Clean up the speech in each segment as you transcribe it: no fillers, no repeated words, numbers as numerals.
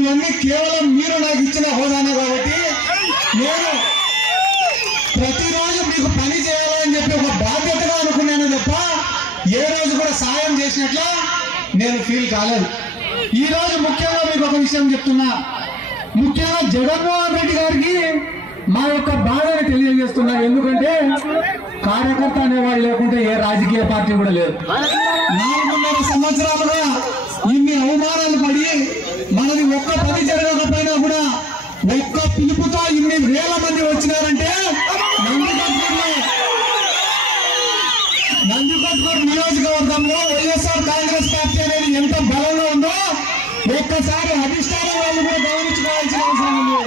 ఇవన్నీ కేవలం మీరు నాకు ఇచ్చిన హోదానే కాబట్టి నేను ప్రతిరోజు మీకు పని చేయాలని చెప్పి ఒక బాధ్యతగా అనుకున్నాను తప్ప ఏ రోజు కూడా సాయం చేసినట్లా నేను ఫీల్ కాలేదు. ఈ రోజు ముఖ్యంగా మీకు ఒక విషయం చెప్తున్నా. ముఖ్యంగా జగన్మోహన్ రెడ్డి గారికి మా యొక్క బాధని తెలియజేస్తున్నా. ఎందుకంటే కార్యకర్త అనేవాళ్ళు లేకుంటే ఏ రాజకీయ పార్టీ కూడా లేదు. 4.5 సంవత్సరాలుగా ఇన్ని అవమానాలు పడి మనది ఒక్క పని జరగకపోయినా కూడా ఒక్క పిలుపుతో ఇన్ని వేల మంది వచ్చినారంటే నందికొట్కూరు నియోజకవర్గంలో వైఎస్ఆర్ కాంగ్రెస్ పార్టీ అనేది ఎంత బలంగా ఉందో ఒక్కసారి అధిష్టానం వాళ్ళు కూడా గమనించుకోవాల్సిన అవసరం ఉంది.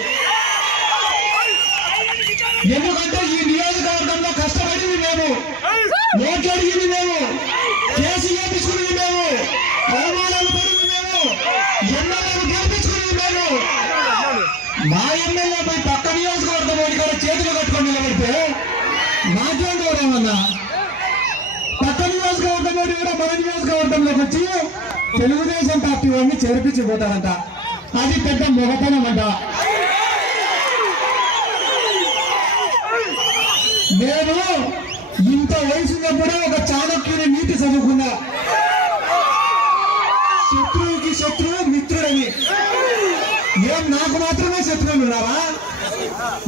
ఎందుకంటే ఈ నియోజకవర్గంలో కష్టపడింది మేము, ఓట్లు అడిగింది మేము, కేసు చేపించుకున్నది మేము, అవమానాలు పడింది మేము, ఎమ్మెల్యేలు గెలిపించుకున్నది మేము. మా ఎమ్మెల్యే పోయి పక్క నియోజకవర్గం వాడి కూడా చేతులు కట్టుకొని నిలబడితే మాకేం గౌరవమన్నా? పక్క నియోజకవర్గం వాడి కూడా మన నియోజకవర్గంలోకి వచ్చి తెలుగుదేశం పార్టీ వాడిని చేర్పించిపోతారంట. అది పెద్ద మొగతనం అంట. నేను ఇంత వయసున్నప్పుడే ఒక చాణక్యుని నీతి చదువుకున్నా. శత్రువుకి శత్రువు మిత్రుడని. ఏం నాకు మాత్రమే శత్రువులు ఉన్నారా?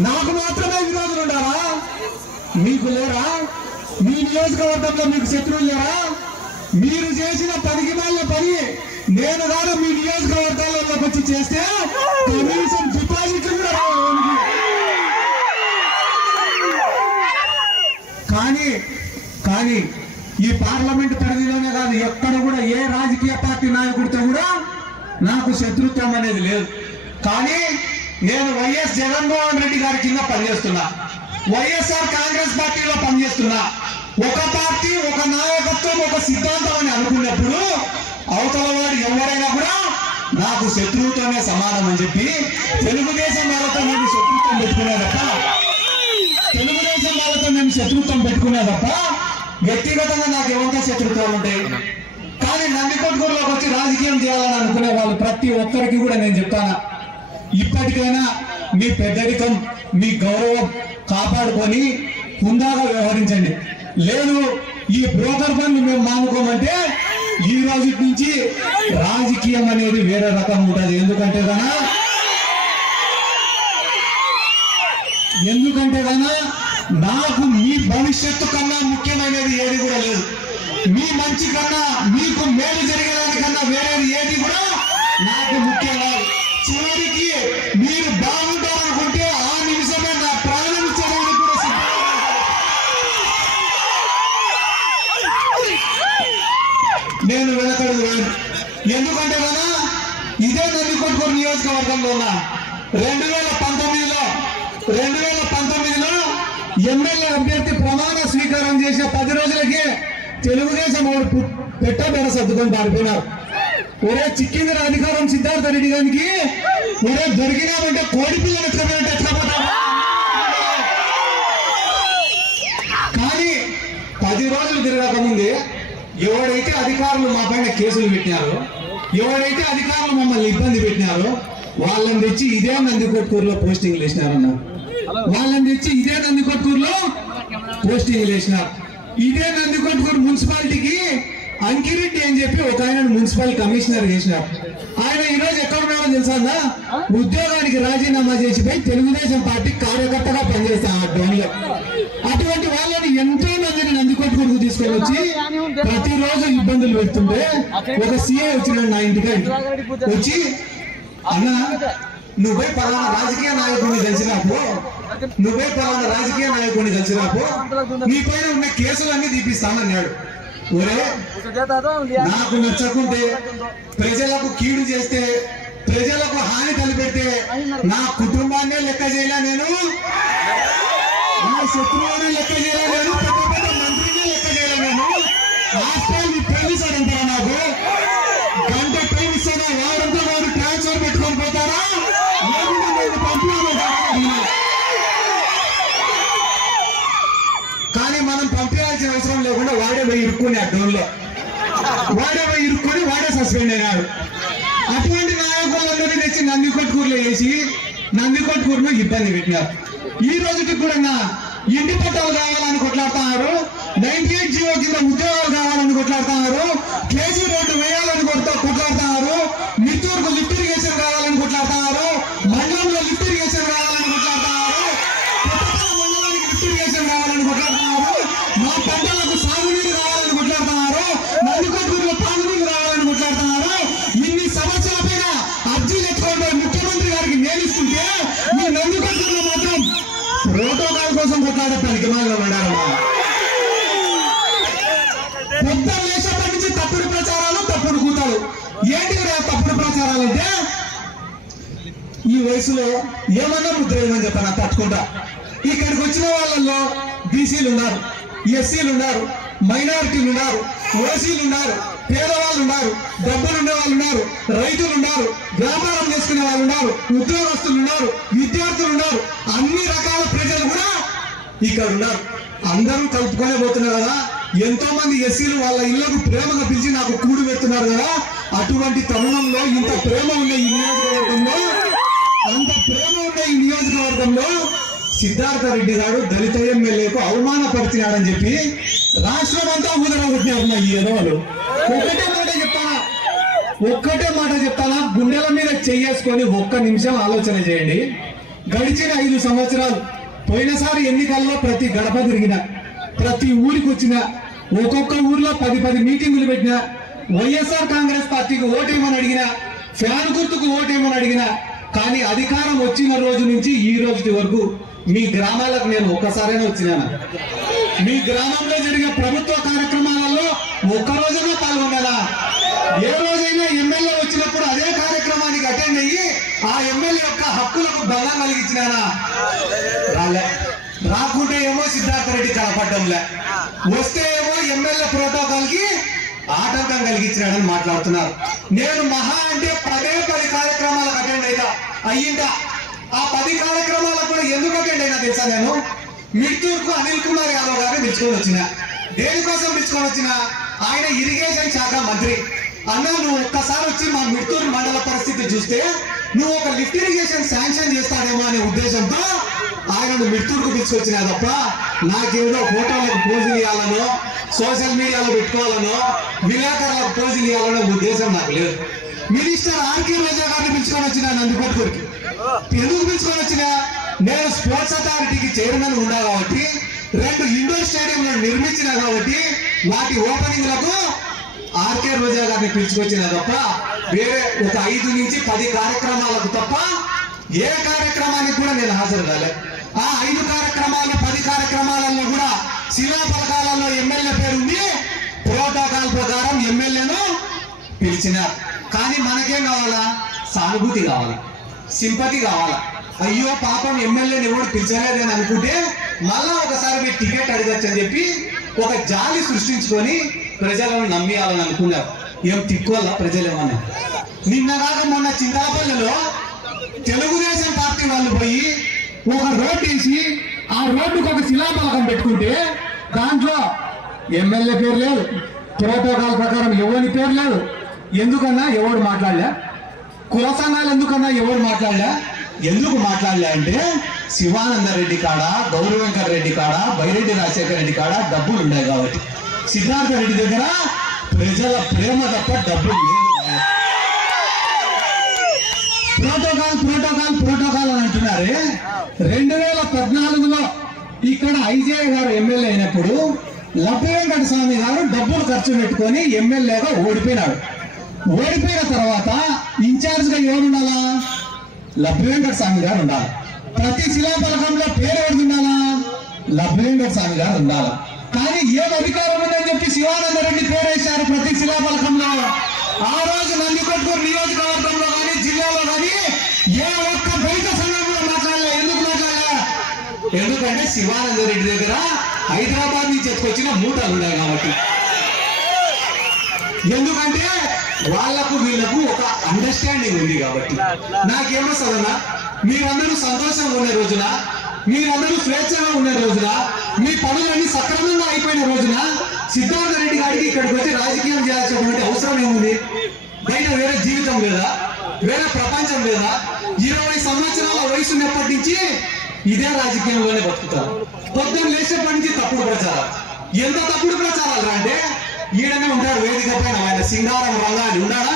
నాకు మాత్రమే విరోధులు ఉన్నారా? మీకు లేరా? మీ నియోజకవర్గంలో మీకు శత్రువులు లేరా? మీరు చేసిన 10 నెలల పని నేను కాదు మీ నియోజకవర్గాల్లోకి వచ్చి చేస్తే కనీసం డిపాజిట్లు కూడా రావు. కానీ ఈ పార్లమెంట్ పరిధిలోనే కాదు, ఎక్కడ కూడా ఏ రాజకీయ పార్టీ నాయకుడితో కూడా నాకు శత్రుత్వం అనేది లేదు. కానీ నేను వైఎస్ జగన్మోహన్ రెడ్డి గారి కింద పనిచేస్తున్నా, వైఎస్ఆర్ కాంగ్రెస్ పార్టీలో పనిచేస్తున్నా. ఒక పార్టీ, ఒక నాయకత్వం, ఒక సిద్ధాంతం అని అనుకున్నప్పుడు అవతల వాడు ఎవరైనా కూడా నాకు శత్రువుతోనే సమానం అని చెప్పి తెలుగుదేశం వాళ్ళతో నేను శత్రుత్వం పెట్టుకునే తప్ప వ్యక్తిగతంగా నాకు ఎవరితో శత్రుత్వాలు ఉంటాయి. కానీ నందికొట్కూరులోకి వచ్చి రాజకీయం చేయాలని అనుకునే వాళ్ళు ప్రతి ఒక్కరికి కూడా నేను చెప్తాను, ఇప్పటికైనా మీ పెద్దరికం, మీ గౌరవం కాపాడుకొని హుందాగా వ్యవహరించండి. లేదు ఈ బ్రోకర్ పనులు మేము మానుకోమంటే ఈ రోజు నుంచి రాజకీయం అనేది వేరే రకం ఉంటుంది. ఎందుకంటే నాకు మీ భవిష్యత్తు కన్నా ముఖ్యమైనది ఏది కూడా లేదు. మీ మంచి కన్నా, మీకు మేలు జరిగేదానికన్నా వేరేది ఏది కూడా నాకు ముఖ్యం కాదు. చివరికి మీరు బాగుంటారనుకుంటే ఆ నిమిషమే నా ప్రాణం ఇచ్చడానికి కూడా నేను వెనకడుగు వేయను. ఎందుకంటే ఇదే నందికొట్కూరు నియోజకవర్గంలో ఉన్న 2019లో ఎమ్మెల్యే అభ్యర్థి ప్రమాణ స్వీకారం చేసిన 10 రోజులకే తెలుగుదేశం వాడు పెట్టబెడ సర్దుకొని పారిపోయినారు. ఒరే చిక్కింది అధికారం సిద్ధార్థ రెడ్డి గారికి, ఒరే దొరికినామంటే కోడి పిల్లలు ఎట్లపోయినట్టు ఎట్లపోతారు. కానీ 10 రోజులు తిరగకముందే ఎవరైతే అధికారులు మా పైన కేసులు పెట్టినారో, ఎవరైతే అధికారులు మమ్మల్ని ఇబ్బంది పెట్టినారో వాళ్ళని తెచ్చి ఇదే నందికొట్కూరులో పోస్టింగ్లు వేసినారన్నారు. వాళ్ళని తెచ్చి ఇదే నందికొట్కూరులో పోస్టింగ్లు వేసినారు. ఇదే నందికొట్కూరు మున్సిపాలిటీకి అంకిరెడ్డి అని చెప్పి ఒక ఆయన మున్సిపల్ కమిషనర్ చేసినారు. ఆయన ఈరోజు ఎక్కడ ఉన్నారో తెలుసా? ఉద్యోగానికి రాజీనామా చేసిపోయి తెలుగుదేశం పార్టీ కార్యకర్తగా పనిచేస్తారు డోన్లో. అటువంటి వాళ్ళని ఎంతో మందిని నందికొట్కూరుకు తీసుకొని వచ్చి ప్రతిరోజు ఇబ్బందులు పెడుతుంటే ఒక సీఏ వచ్చినాడు నా ఇంటికి. వచ్చి అన్న నువ్వే పలానా రాజకీయ నాయకుడిని కలిసినప్పుడు నీ పైన ఉన్న కేసులన్నీ తీపిస్తానన్నాడు. ఒరే నాకు నచ్చకుంటే, ప్రజలకు కీడు చేస్తే, ప్రజలకు హాని తలపెడితే నా కుటుంబాన్నే లెక్క చేయలే నేను, నా శత్రువునే లెక్క చేయలే నేను, పెద్ద పెద్ద మంత్రిని లెక్క చేయలే నేను. హాస్టల్ పోలీసారంటారా? నాకు గంట టైం ఇస్తారా? వారంతా వారు ట్రాన్స్ఫర్ పెట్టుకొని పోతారా? కానీ మనం పంపించాల్సిన అవసరం లేకుండా వాడే పోయి ఇరుక్కుని ఆ డోన్లో వాడే సస్పెండ్ అయినాడు. అటువంటి నాయకులందరినీ తెచ్చి నందికొట్కూరులో వేసి నందికొట్కూరులో ఇబ్బంది పెట్టినారు. ఈ రోజుకి కూడా ఇంటి పట్టాలు కావాలని కొట్లాడుతున్నారు, 98 జీవో కింద ఉద్యోగాలు కావాలని కొట్లాడుతున్నారు, కేజీ రోడ్డు వేయాలని కొట్లాడుతున్నారు, మిత్తూరుకు లిఫ్ట్ ఇరిగేషన్ కావాలని కొట్లాడుతున్నారు, మండలంలో లిఫ్ట్ ఇరిగేషన్ కావాలని కొట్లాడుతున్నారు, మండలానికి లిఫ్ట్ ఇరిగేషన్ కావాలని కొట్లాడుతున్నారు, మా పంటలకు సాగునీరు కావాలని కొట్లాడుతున్నారు, నందికొట్కూరులో తాగునీరు కావాలని కొట్లాడుతున్నారు. ఇన్ని సమస్యల పైన అర్జీలు ఎత్తుకోవడం ముఖ్యమంత్రి గారికి నేలిస్తుంటే మీ నందికొట్కూరులో మాత్రం ప్రోటోకాల్ కోసం కొట్లాడే పలికిమాలలో ఉండాలి. పెద్ద లేచినప్పటి నుంచి తప్పుడు ప్రచారాలు, తప్పుడు కూతాలు. ఏంటి తప్పుడు ప్రచారాలు అంటే ఈ వయసులో ఏమన్నా ముద్ర ఏమని చెప్పాను తట్టుకుంటా. ఇక్కడికి వచ్చిన వాళ్ళల్లో బీసీలు ఉన్నారు, ఎస్సీలు ఉన్నారు, మైనారిటీలు ఉన్నారు, ఓసీలు ఉన్నారు, పేదవాళ్ళు ఉన్నారు, డబ్బులు ఉండే వాళ్ళు ఉన్నారు, రైతులు ఉన్నారు, వ్యాపారం చేసుకునే వాళ్ళు ఉన్నారు, ఉద్యోగస్తులు ఉన్నారు, విద్యార్థులు ఉన్నారు, అన్ని రకాల ప్రజలు కూడా ఇక్కడ ఉన్నారు. అందరూ కలుపుకొనే పోతున్నారు కదా. ఎంతో మంది ఎస్సీలు వాళ్ళ ఇళ్లకు ప్రేమగా పిలిచి నాకు కూడు పెడుతున్నారు కదా. అటువంటి తరుణంలో ఇంత ప్రేమ ఉన్న ఈ నియోజకవర్గంలో, అంత ప్రేమ ఉన్న ఈ నియోజకవర్గంలో సిద్ధార్థ రెడ్డి గారు దళిత ఎమ్మెల్యేకు అవమానపరిచినాడని చెప్పి రాష్ట్రం అంతా ఊదరగొట్టినారు ఈ ఎదవలు. ఒక్కటే మాట చెప్తానా, గుండెల మీద చేసుకొని ఒక్క నిమిషం ఆలోచన చేయండి. గడిచిన 5 సంవత్సరాలు, పోయినసారి ఎన్నికల్లో ప్రతి గడప తిరిగిన, ప్రతి ఊరికి వచ్చిన, ఒక్కొక్క ఊర్లో 10 మీటింగులు పెట్టిన, వైఎస్ఆర్ కాంగ్రెస్ పార్టీకి ఓటేమని అడిగిన, ఫ్యాన్ గుర్తుకు ఓటేమని అడిగిన, కానీ అధికారం వచ్చిన రోజు నుంచి ఈ రోజు వరకు మీ గ్రామాలకు నేను ఒక్కసారైనా వచ్చినాను. మీ గ్రామంలో జరిగే ప్రభుత్వ కార్యక్రమాలలో ఒక్క రోజైనా పాల్గొన్నానా? ఏ రోజైనా ఎమ్మెల్యే వచ్చినప్పుడు అదే కార్యక్రమానికి అటెండ్ అయ్యి ఆ ఎమ్మెల్యే యొక్క హక్కులకు బలం కలిగించినానా? రాలే. రాకుంటే ఏమో సిద్ధార్థ రెడ్డి కనపడ్డంలే, వస్తే ఏమో ఎమ్మెల్యే ప్రోటోకాల్ కి ఆటంకం కలిగించినాడని మాట్లాడుతున్నారు. నేను మహా అంటే 10 కార్యక్రమాలకు అటెండ్ అయ్యిందా? ఆ 10 కార్యక్రమాలకు కూడా ఎందుకు అటెండ్ అయినా తెలుసా? నేను మిత్తూరుకు అనిల్ కుమార్ యాదవ్ గారిని పిలుచుకొని వచ్చిన. దేనికోసం పిలుచుకొని వచ్చిన? ఆయన ఇరిగేషన్ శాఖ మంత్రి. అన్న, నువ్వు ఒక్కసారి వచ్చి మా మిత్తూరు మండల పరిస్థితి చూస్తే నువ్వు ఒక లిఫ్ట్ ఇరిగేషన్ శాంక్షన్ చేస్తాడేమో అనే ఉద్దేశంతో ఆయనను మిత్తూరుకు తీసుకొచ్చినా తప్ప నాకేదో ఫోటోలకు పోజులు ఇవ్వాలనో, సోషల్ మీడియాలో పెట్టుకోవాలనో, విలేకరులకు పోజులు ఇవ్వాలనో ఉద్దేశం నాకు లేదు. మినిస్టర్ ఆర్కే రోజా గారిని పిలుచుకొని వచ్చిన నందికొట్కూరుకి. ఎందుకు పిలుచుకొని వచ్చినా? నేను స్పోర్ట్స్ అథారిటీకి చైర్మన్ ఉన్నా కాబట్టి, 2 ఇండోర్ స్టేడియంలను నిర్మించినా కాబట్టి వాటి ఓపెనింగ్లకు ఆర్కే రోజా గారిని పిలుచుకొచ్చినా తప్ప వేరే ఒక 5 నుంచి 10 కార్యక్రమాలకు తప్ప ఏ కార్యక్రమానికి కూడా నేను హాజరు కాలే. ఆ 5 కార్యక్రమాలు 10 కార్యక్రమాలలో కూడా శిలాఫలకాలలో ఎమ్మెల్యే పేరుంది. ప్రోటోకాల్ ప్రకారం ఎమ్మెల్యేను పిలిచినారు. కానీ మనకేం కావాలా? సానుభూతి కావాలా, సింపతి కావాలా. అయ్యో పాపం ఎమ్మెల్యేని ఎవరు పిలిచలేదని అనుకుంటే మళ్ళా ఒకసారి మీరు టికెట్ అడగచ్చు అని చెప్పి ఒక జాలి సృష్టించుకొని ప్రజలను నమ్మియాలని అనుకున్నారు. ఏం తిక్కోవాలా ప్రజలు ఏమన్నా? నిన్నగాక మొన్న చింతలపల్లిలో తెలుగుదేశం పార్టీ వాళ్ళు పోయి ఒక రోడ్డు వేసి ఆ రోడ్డుకు ఒక శిలాఫలకం పెట్టుకుంటే దాంట్లో ఎమ్మెల్యే పేరు లేదు, ప్రోటోకాల్ ప్రకారం ఎవరి పేరు లేదు. ఎందుకన్నా ఎవరు మాట్లాడలే? కుల సంఘాలు ఎందుకన్నా ఎవరు మాట్లాడలే? ఎందుకు మాట్లాడలే అంటే శివానందరెడ్డి కాడ, గౌరవ వెంకట రెడ్డి కాడ, బైరెడ్డి రాజశేఖర రెడ్డి కాడ డబ్బులు ఉన్నాయి కాబట్టి. సిద్ధార్థ రెడ్డి దగ్గర ప్రజల ప్రేమ తప్ప డబ్బులు లేదు. ప్రోటోకాల్ అని అంటున్నారే. 2014లో ఇక్కడ ఐజే గారు ఎమ్మెల్యే అయినప్పుడు లబ్బి వెంకట స్వామి గారు డబ్బులు ఖర్చు పెట్టుకొని ఎమ్మెల్యేగా ఓడిపోయినాడు. ఓడిపోయిన తర్వాత ఇన్ఛార్జ్ గా ఎవరుండాలా? లబ్బి వెంకట స్వామి గారు ఉండాలి. ప్రతి శిలాఫలకంలో పేరు ఎవరు ఉండాలా? లబ్బి వెంకట స్వామి గారు ఉండాలి. కానీ ఏం అధికారం ఉందని చెప్పి శివానంద రెడ్డి పేరు వేశారు ప్రతి శిలాఫలకంలో. ఆ రోజు నందికొట్కూరు నియోజకవర్గంలో కానీ జిల్లాలో కానీ ఏ ఒక్క బయట సంఘంలో మాట్లాడలే. ఎందుకు మాట్లాడలే? ఎందుకంటే శివానంద రెడ్డి దగ్గర హైదరాబాద్ నుంచి ఎత్తుకొచ్చిన మూటలు ఉన్నాయి కాబట్టి. ఎందుకంటే వాళ్లకు వీళ్లకు ఒక అండర్స్టాండింగ్ ఉంది కాబట్టి. నాకేమొస్తుందన్నా, మీరందరూ సంతోషంగా ఉన్న రోజున, మీరందరూ స్వేచ్ఛగా ఉన్న రోజున, మీ పనులన్నీ సక్రమంగా అయిపోయిన రోజున సిద్ధార్థ రెడ్డి గారికి ఇక్కడికి వచ్చి రాజకీయం చేయాల్సినటువంటి అవసరం ఏముంది? బయట వేరే జీవితం లేదా? వేరే ప్రపంచం లేదా? 20 సంవత్సరాల వయసు ఉన్నప్పటి నుంచి ఇదే రాజకీయంలోనే బతుకుతారు. పొద్దున్న లేచేప్పటి నుంచి తప్పుడు ప్రచారాలు. ఎంత తప్పుడు ప్రచారాలు అంటే ఈడనే ఉంటాడు వేదిక పైన ఆయన సింగారం రంగా అని ఉన్నాడా?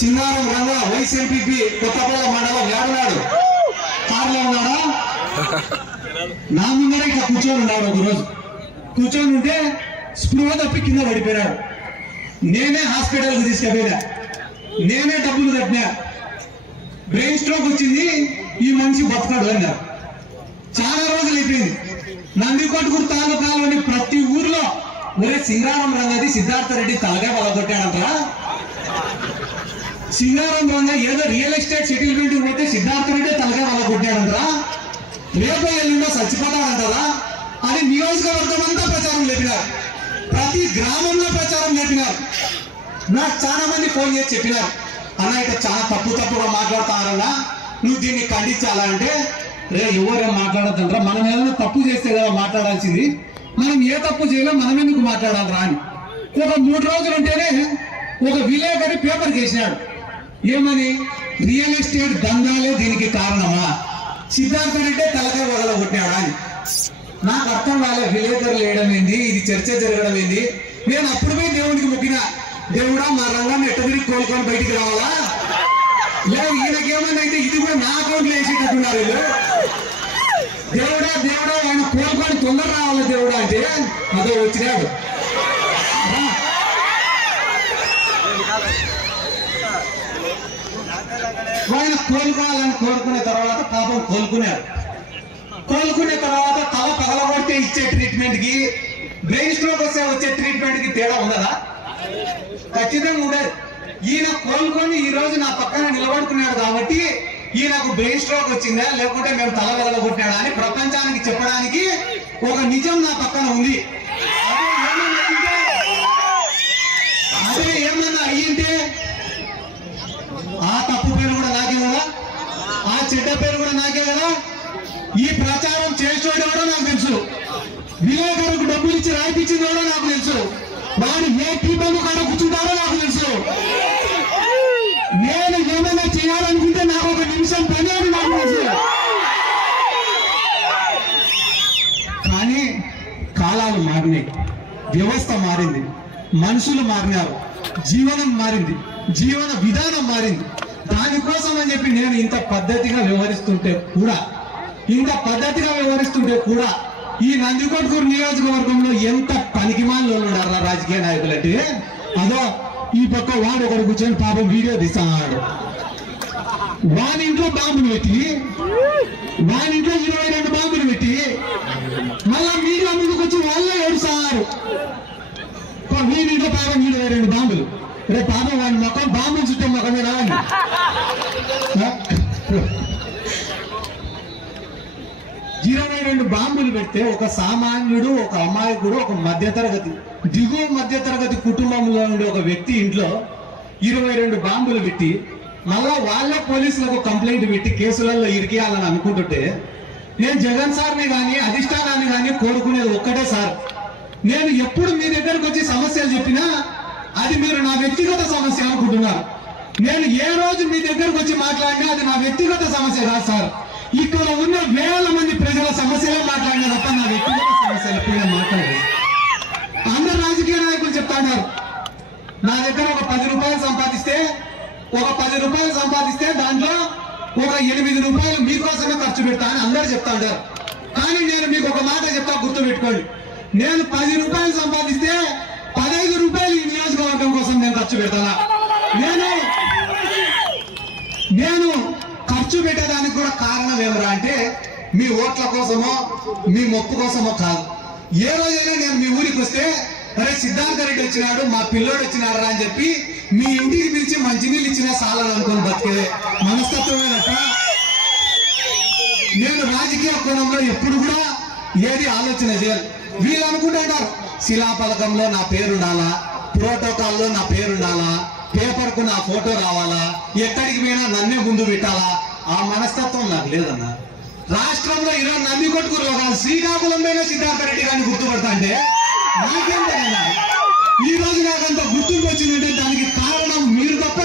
సింగారం రంగా వైస్ ఎంపీపీ కొత్తపల్లి మండలం ఏడున్నాడు? కార్లో ఉన్నాడా? నా ముందర ఇట్లా కూర్చొని ఉన్నాడు. ఒకరోజు కూర్చొని ఉంటే స్పృహ తప్పి కింద పడిపోయాడు. నేనే హాస్పిటల్కి తీసుకుపోయినా, నేనే డబ్బులు కట్టినా. బ్రెయిన్ స్ట్రోక్ వచ్చింది, ఈ మనిషి బతకాడు అన్నారు. చాలా రోజులు అయిపోయింది. నందికొట్కూరు తాలూకాలోని ప్రతి ఊర్లో ఒరే సింగారం రంగది సిద్ధార్థ రెడ్డి తలగా పలగొట్టాడంటారా? సింగారం రంగ ఏదో రియల్ ఎస్టేట్ సెటిల్మెంట్ పోతే సిద్ధార్థ రెడ్డి తలగా పలగొట్టాడంటారా? రేపు ఎల్లుండో చచ్చిపోతాడంటారా అని నియోజకవర్గం అంతా ప్రచారం లేపినారు. ప్రతి గ్రామంలో ప్రచారం లేపినారు. నాకు చాలా మంది ఫోన్ చేసి చెప్పినారు, అన్న ఇక చాలా తప్పుగా మాట్లాడుతున్నారన్నా, నువ్వు దీన్ని ఖండించాలంటే రే ఎవరేం మాట్లాడద్దంటారా? మనం ఏదైనా తప్పు చేస్తే కదా మాట్లాడాల్సింది, మనం ఏ తప్పు చేయలేం, మనం ఎందుకు మాట్లాడాలరా అని. ఒక 3 రోజులు ఉంటేనే ఒక విలేకరి పేపర్ చేసినాడు. ఏమని? రియల్ ఎస్టేట్ దందాలే దీనికి కారణమా, సిద్ధార్థ రెడ్డి తలకాయ వదలగొట్టాడా అని. నాకు అర్థం కాలే, విలేకరులు వేయడం ఏంది, ఇది చర్చ జరగడం ఏంది. నేను అప్పుడు పోయి దేవుడికి మొక్కినా, దేవుడా మా రంగాన్ని ఎట్టదిరి కోలుకొని బయటికి రావాలా, లేదు ఈయనకేమన్నా అయితే ఇది కూడా నా అకౌంట్లో వేసేటట్టున్నారు వీళ్ళు. దేవుడా దేవుడా ఆయన కోలుకొని తొందర రావాలా దేవుడా అంటే అదో వచ్చినాడు. ఆయన కోలుకోవాలని కోరుకునే తర్వాత పాపం కోలుకున్నాడు. కోలుకునే తర్వాత తల పగలగొడితే ఇచ్చే ట్రీట్మెంట్ కి, బ్రెయిన్ స్ట్రోక్ వస్తే వచ్చే ట్రీట్మెంట్ కి తేడా ఉండదా? ఖచ్చితంగా ఉండదు. ఈయన కోలుకొని ఈ రోజు నా పక్కన నిలబడుకున్నాడు కాబట్టి ఈయనకు బ్రెయిన్ స్ట్రోక్ వచ్చిందా లేకుంటే మేము తల పగలగొట్టాడా అని ప్రపంచానికి చెప్పడానికి ఒక నిజం నా పక్కన ఉంది. అదే ఏమన్నా అయ్యింటే ఆ తప్పు పేరు కూడా నాకే కదా, ఆ చెడ్డ పేరు కూడా నాకే కదా. ఈ ప్రచారం చేసేవాడు కూడా నాకు తెలుసు, విలేకరులకు డబ్బులు ఇచ్చి రాయిపించింది కూడా నాకు తెలుసు, వాడు ఏ టీపంలో కాడ కూర్చుంటారో నాకు తెలుసు. నేను ఏమైనా చేయాలనుకుంటే నాకు ఒక నిమిషం పని అని నాకు తెలుసు. కానీ కాలాలు మారినాయి, వ్యవస్థ మారింది, మనుషులు మారినారు, జీవనం మారింది, జీవన విధానం మారింది. దానికోసం అని చెప్పి నేను ఇంత పద్ధతిగా వ్యవహరిస్తుంటే కూడా ఈ నందికొట్కూరు నియోజకవర్గంలో ఎంత పనికిమాల్లో ఉన్నారా రాజకీయ నాయకులంటే, అదో ఈ పక్క వాడు ఒకడు కూర్చొని పాపం వీడియో తీస్తున్నాడు. వాని ఇంట్లో బాంబులు పెట్టి, వాని ఇంట్లో 22 బాంబులు పెట్టి మళ్ళా మీడియా ముందుకు వచ్చి వాళ్ళే ఏడుస్తున్నారు. వీడింట్లో పాపం 22 బాంబులు. రేపు పాపం వాడి మొక్కం బాంబులు చుట్టే మొక్కమే రావండి. 22 బాంబులు పెడితే ఒక సామాన్యుడు, ఒక అమాయకుడు, ఒక మధ్యతరగతి, దిగువ మధ్యతరగతి కుటుంబంలో ఉండే ఒక వ్యక్తి ఇంట్లో 22 బాంబులు పెట్టి మళ్ళా వాళ్ళే పోలీసులకు కంప్లైంట్ పెట్టి కేసులలో ఇరికేయాలని అనుకుంటుంటే, నేను జగన్ సార్ని కానీ అధిష్టానాన్ని కానీ కోరుకునేది ఒక్కటే సార్, నేను ఎప్పుడు మీ దగ్గరకు వచ్చి సమస్యలు చెప్పినా అది మీరు నా వ్యక్తిగత సమస్య అనుకుంటున్నారు. నేను ఏ రోజు మీ దగ్గరకు వచ్చి మాట్లాడినా అది నా వ్యక్తిగత సమస్య కాదు సార్. ఇక్కడ ఉన్న వేల మంది ప్రజల సమస్యలే మాట్లాడినా తప్ప నా వ్యక్తిగత సమస్యలు ఎప్పుడైనా మాట్లాడలేదు. అందరు రాజకీయ నాయకులు చెప్తాడారు, నా దగ్గర ఒక 10 రూపాయలు సంపాదిస్తే దాంట్లో ఒక 8 రూపాయలు మీకోసమే ఖర్చు పెడతా అని అందరు చెప్తాడారు. కానీ నేను మీకు ఒక మాట చెప్తా, గుర్తు పెట్టుకోండి. నేను 10 రూపాయలు సంపాదిస్తే 15 రూపాయలు ఈ నియోజకవర్గం కోసం నేను ఖర్చు పెడతానా? నేను ఖర్చు పెట్టేదానికి కూడా కారణం ఏమరా అంటే మీ ఓట్ల కోసమో మీ మొప్పు కోసమో కాదు. ఏ రోజైనా నేను మీ ఊరికి వస్తే అరే సిద్ధార్థ రెడ్డి వచ్చినాడు, మా పిల్లోడు వచ్చినాడు అని చెప్పి మీ ఇంటికి పిలిచి మంచినీళ్ళు ఇచ్చినా చాలని అనుకుని బతికే మనస్తత్వమే తప్ప నేను రాజకీయ కోణంలో ఎప్పుడు కూడా ఏది ఆలోచన చేయాలి. వీళ్ళు అనుకుంటుంటారు శిలాఫలకంలో నా పేరుండాలా, ప్రోటోకాల్లో నా పేరుండాలా, పేపర్ కు నా ఫోటో రావాలా, ఎక్కడికి పోయినా నన్నే ముందు పెట్టాలా. ఆ మనస్తత్వం నాకు లేదన్నా. రాష్ట్రంలో ఈరోజు నందికొట్కూరులో కాదు శ్రీకాకుళంలోనే సిద్ధార్థ రెడ్డి గారిని గుర్తుపడతా అంటే నాకేం తెలియదు. ఈ రోజు నాకంత గుర్తుకు వచ్చిందంటే దానికి కారణం మీరు తప్ప